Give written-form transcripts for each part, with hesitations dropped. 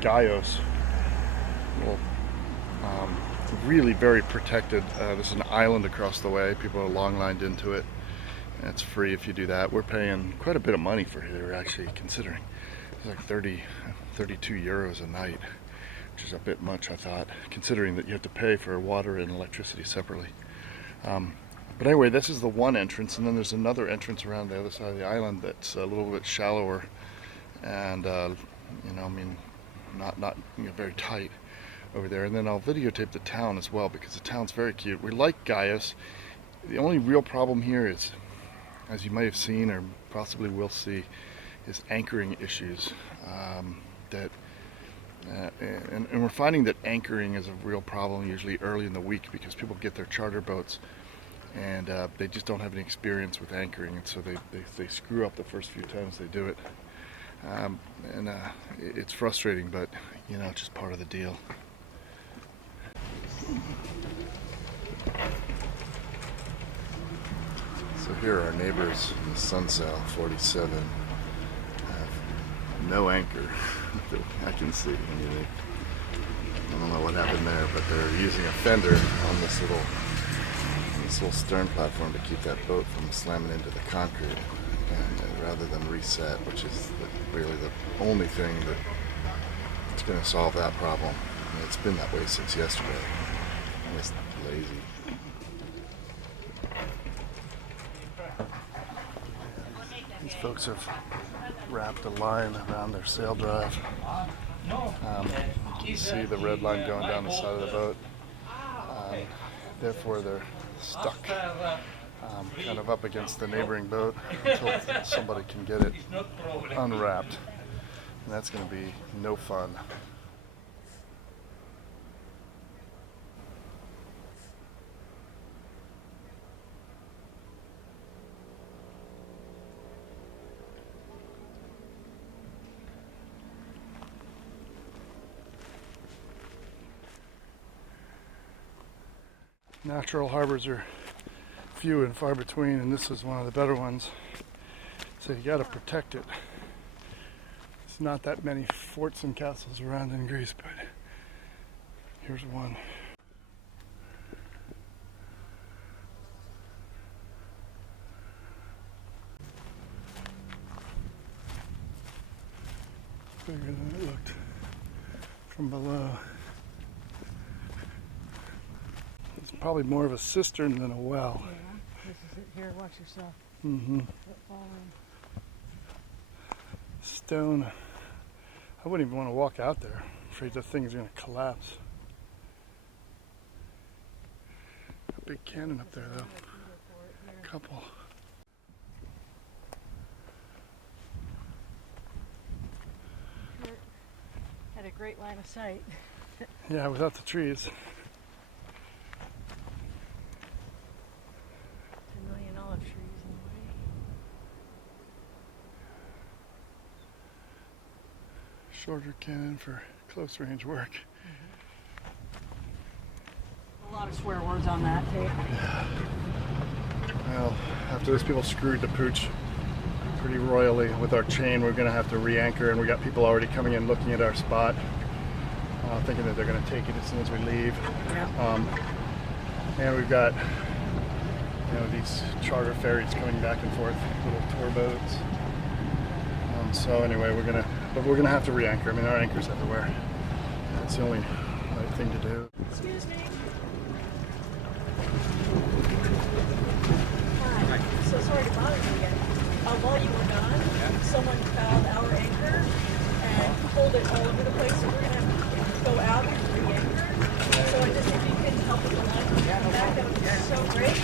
Gaios. Well, really very protected. There's an island across the way. People are long lined into it. And it's free if you do that. We're paying quite a bit of money for here, actually, considering. It's like 32 euros a night, which is a bit much, I thought, considering that you have to pay for water and electricity separately. But anyway, this is the one entrance, and then there's another entrance around the other side of the island that's a little bit shallower, and not very tight over there. And then I'll videotape the town as well, because the town's very cute. We like Gaios. The only real problem here is, as you might have seen or possibly will see, is anchoring issues. And we're finding that anchoring is a real problem usually early in the week, because people get their charter boats and they just don't have any experience with anchoring, and so they screw up the first few times they do it. It's frustrating, but it's just part of the deal. So here are our neighbors in the Sunsail 47 have no anchor that I can see. I don't know what happened there, but they're using a fender on this little stern platform to keep that boat from slamming into the concrete, and rather than reset, which is really the only thing that's going to solve that problem. And it's been that way since yesterday. I'm just lazy. These folks have wrapped a line around their sail drive. You can see the red line going down the side of the boat. Therefore, they're stuck kind of up against the neighboring boat until somebody can get it unwrapped. And that's going to be no fun. Natural harbors are few and far between, and this is one of the better ones. So you got to protect it. It's not that many forts and castles around in Greece, but here's one. Bigger than it looked from below. It's probably more of a cistern than a well. Yeah, this is it here. Watch yourself. Mm-hmm. Stone. I wouldn't even want to walk out there. I'm afraid the thing's going to collapse. A big cannon up there, though. A couple. Had a great line of sight. Yeah, without the trees. Trees in the way. Shorter cannon for close range work. A lot of swear words on that tape. Yeah. Well, after those people screwed the pooch pretty royally with our chain, we're going to have to re-anchor, and we got people already coming in looking at our spot, thinking that they're going to take it as soon as we leave. Yeah. And we've got these charter ferries coming back and forth, little tour boats. So anyway, we're gonna have to re-anchor. I mean, our anchor's everywhere. That's the only right thing to do. Excuse me. Hi. So sorry to bother you again. While you were gone, someone fouled our anchor and pulled it all over the place. So we're gonna have to go out and re-anchor. So I just if you could help with the line back, that would be so great.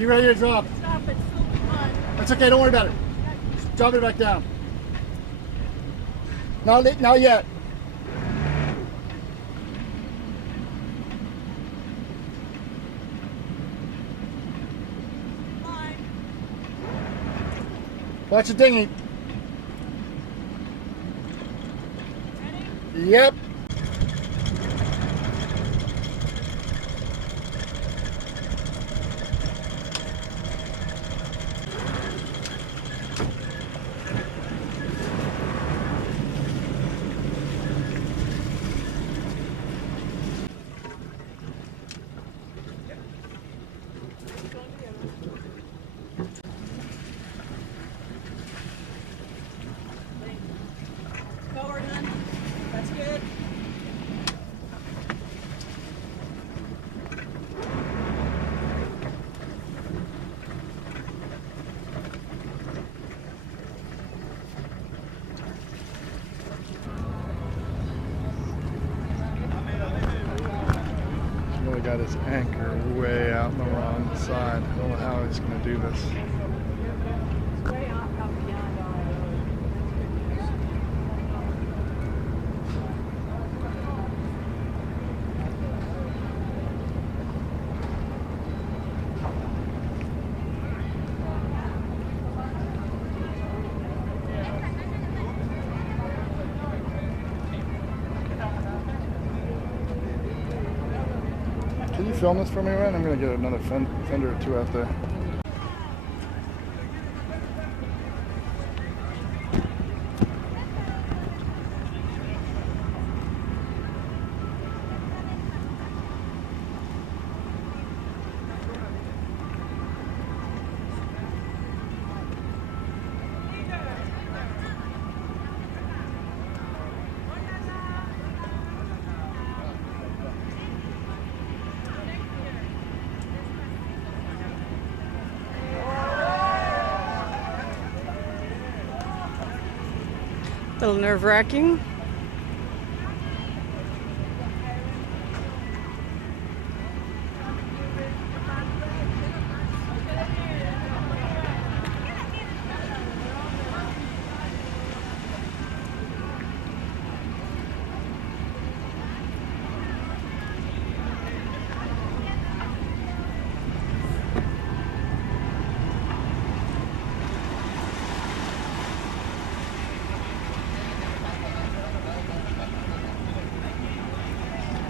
Be ready to drop. Stop it, still be fun. That's okay, don't worry about it. Just drop it back down. Not yet. Fine. Watch the dinghy. Ready? Yep. Forward, hon. That's good. He's really got his anchor way out on the wrong side. I don't know how he's going to do this. It's way out beyond our Can you film this for me, Ryan? I'm going to get another fender or two out there. A little nerve-wracking.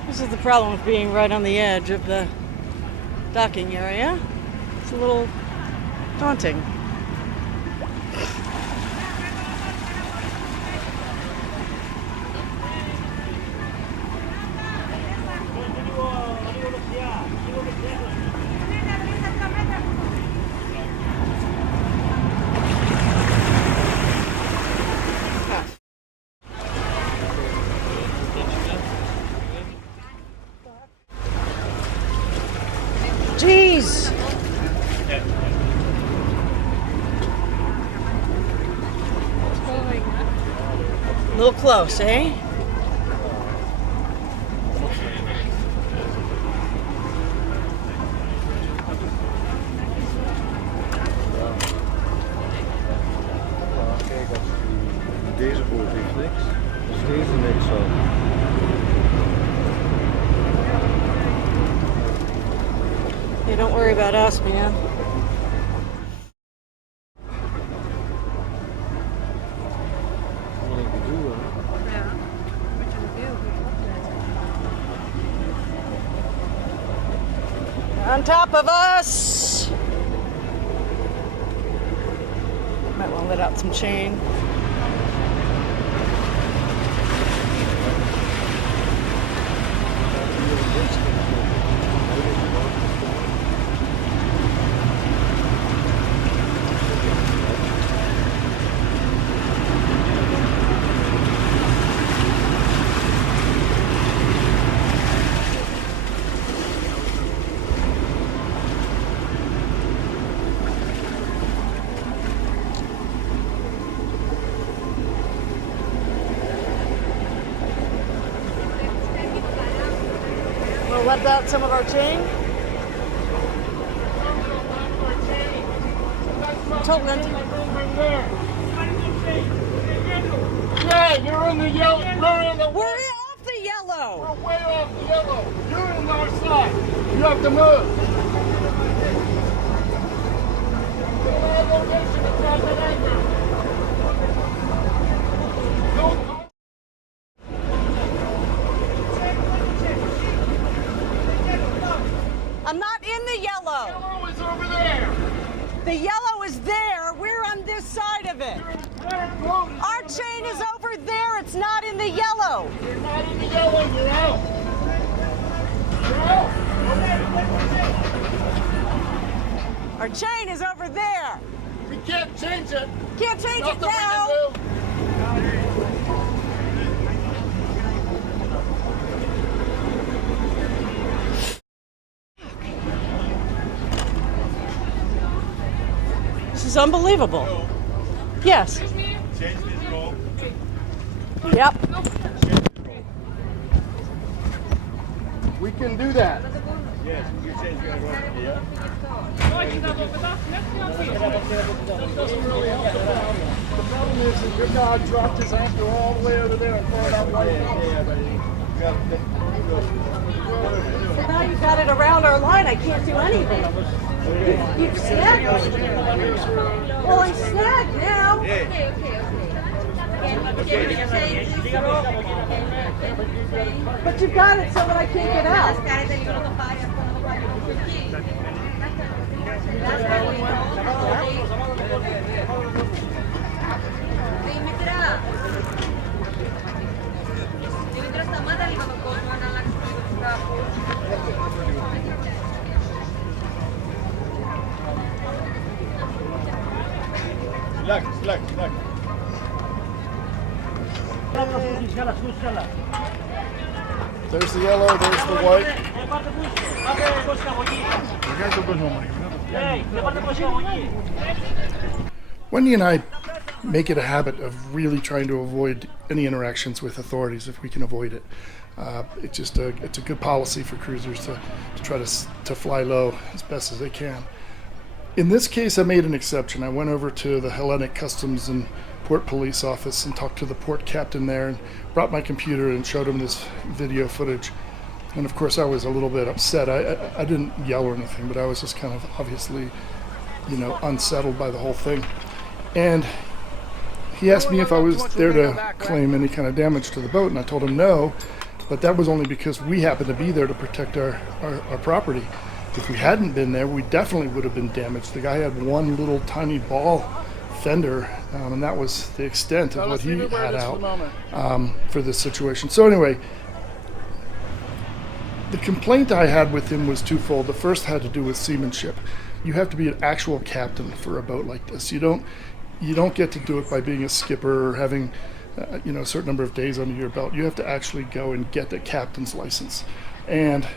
This is the problem with being right on the edge of the docking area. It's a little daunting. Jeez! A little close, eh? Deze boot heeft niks, dus deze niks zo. Hey, don't worry about us, man. Wat ik bedoel, On top of us! Might want to let out some chain. We'll let out some of our chain. totally empty. Yeah, you're in the yellow. We're in the. We're off the yellow. We're way off the yellow. You're in our side. You have to move. Location across the anchor. I'm not in the yellow. Yellow is over there. The yellow is there. We're on this side of it. Our chain is over there. It's not in the yellow. You're not in the yellow. You're out. You're out. Our chain is over there. We can't change it. Can't change it Nothing we now. can do. This is unbelievable. Yes. Yep. We can do that. The problem is that your dog dropped his anchor all the way over there and brought out right So now you've got it around our line. I can't do anything. You've snagged me. Well, I'm snagged now. But you've got it so that I can't get out. There's the yellow, there's the white. Wendy and I make it a habit of really trying to avoid any interactions with authorities if we can avoid it. It's a good policy for cruisers to try to fly low as best as they can. In this case, I made an exception. I went over to the Hellenic Customs and Port Police office and talked to the port captain there and brought my computer and showed him this video footage. And of course I was a little bit upset. I didn't yell or anything, but I was just kind of obviously, unsettled by the whole thing. And he asked me if I was there to claim any kind of damage to the boat, and I told him no, but that was only because we happened to be there to protect our property. If we hadn't been there, we definitely would have been damaged. The guy had one little tiny ball fender, and that was the extent of what he had out for this situation. So anyway, the complaint I had with him was twofold. The first had to do with seamanship. You have to be an actual captain for a boat like this. You don't get to do it by being a skipper or having a certain number of days under your belt. You have to actually go and get the captain's license. And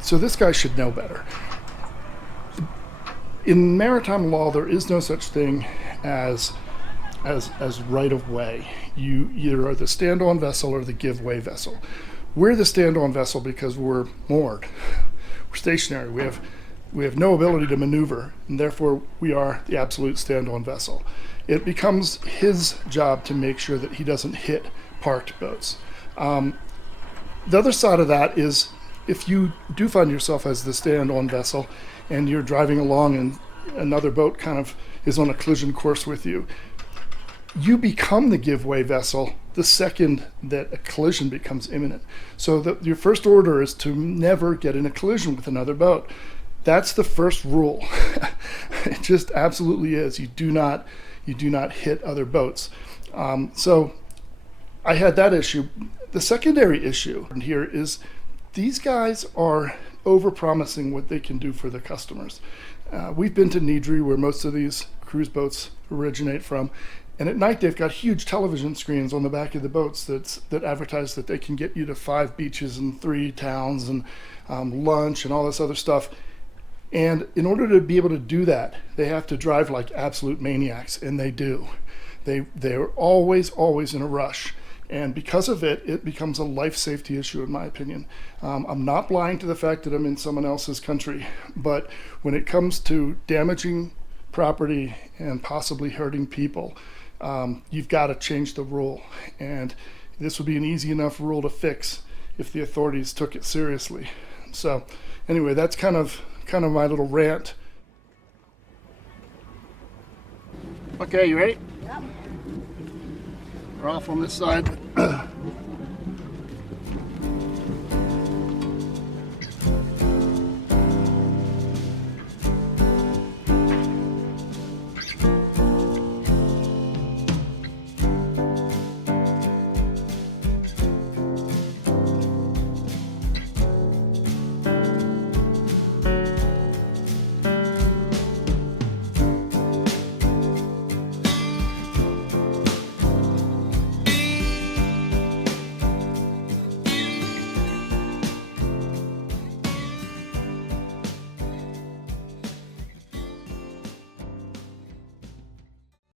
so this guy should know better. In maritime law, there is no such thing as right of way. You either are the stand-on vessel or the give-way vessel. We're the stand-on vessel because we're moored. We're stationary. We have no ability to maneuver, and therefore we are the absolute stand-on vessel. It becomes his job to make sure that he doesn't hit parked boats. The other side of that is if you do find yourself as the stand-on vessel and you're driving along and another boat kind of is on a collision course with you, you become the give-way vessel the second that a collision becomes imminent. So your first order is to never get in a collision with another boat. That's the first rule. It just absolutely is. You do not hit other boats. So I had that issue. The secondary issue here is these guys are over-promising what they can do for the customers. We've been to Nidri, where most of these cruise boats originate from, and at night they've got huge television screens on the back of the boats that advertise that they can get you to 5 beaches and 3 towns and lunch and all this other stuff. And in order to be able to do that, they have to drive like absolute maniacs, and they do. They're always in a rush. And because of it, it becomes a life safety issue, in my opinion. I'm not blind to the fact that I'm in someone else's country, but when it comes to damaging property and possibly hurting people, you've got to change the rule. And this would be an easy enough rule to fix if the authorities took it seriously. So anyway, that's kind of my little rant. Okay, you ready? Yep. We're off on this side.